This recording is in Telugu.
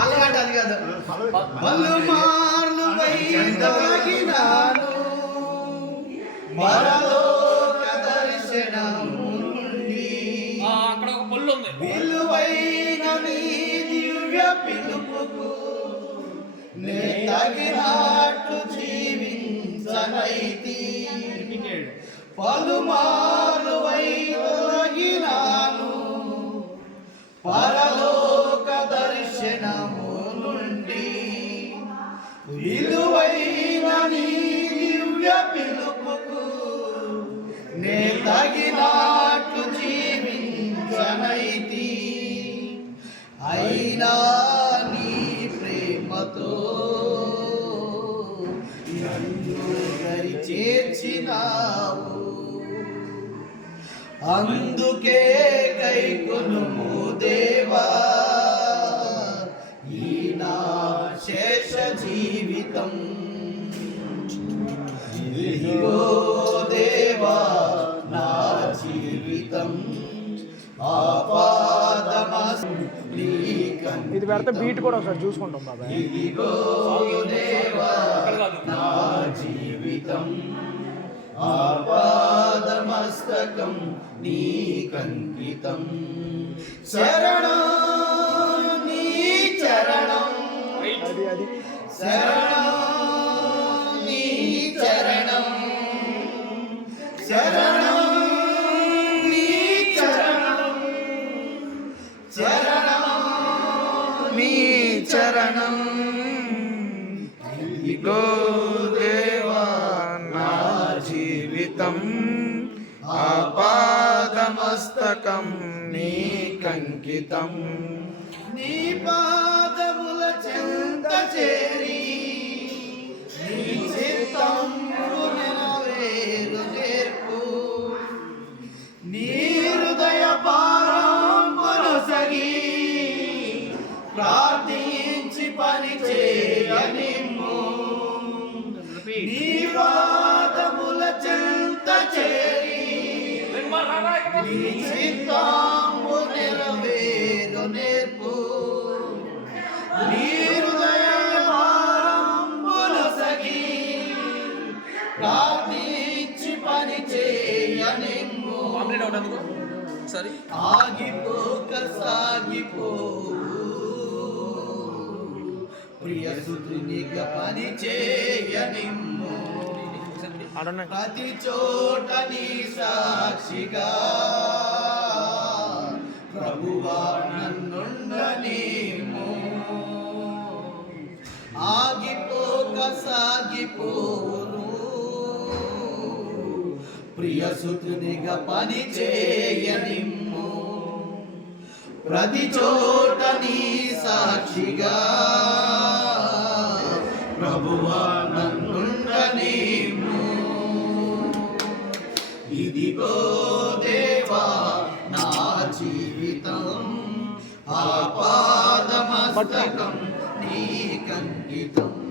అది కాదు పలు మార్లు వైదొలగినాను మరలోక దర్శనము అక్కడ ఒక పొల్లు ఉంది. విలువైన నీ దివ్య పిలుపుకు నే తగినట్టు జీవించనైతి పరలోక దర్శనముండి విలువైన నీ దివ్య పిలుపుకు నే తగినట్లు జీవించనైతి. అయినా నీ ప్రేమతో నన్ను చేర్చినావు అందుకే దేవా ఈ నా శేష జీవితం. ఇదిగో దేవా నా జీవితం. ఆపాదమస్ ఇది పెడితే బీట్ కూడా ఒకసారి చూసుకుంటాం బాబాయ్. ఇదిగో దేవా నా జీవితం. మస్తకం నీకంకితం. శరణం నీ చరణం. రైట్ శరణం నీ చరణం. శరణం నీ చరణం. శరణం నీ చరణం. ఇదిగో దేవా నా జీవితం. ఆపాదమస్తకం నీకంకితం నీ పాదముల చెంత చేరి నీ చిత్తం నెరవేరు నేర్పు నీ హృదయ పారంబరసగి ప్రార్థించి పని చేయనిమ్ము. నీ పాదముల చెంత నీ చిత్తాంబు నెరవేరు నేర్పు నీ హృదయ భారంబులసగి ప్రార్థించి పని చేయనిమ్ము సరే ఆగిపోక సాగిపో. ప్రియ సుతునిగా పని చేయనిమ్ము. ప్రతి చోట నీ సాక్షిగా. ప్రభువా నన్నుండనేమో. ఆగిపోక సాగిపోను ప్రియసుతునిగా పని చేయనిమ్ము. ప్రతి చోట నీ సాక్షిగా. ప్రభువా ఆపాదమస్తకం నీ కంకితం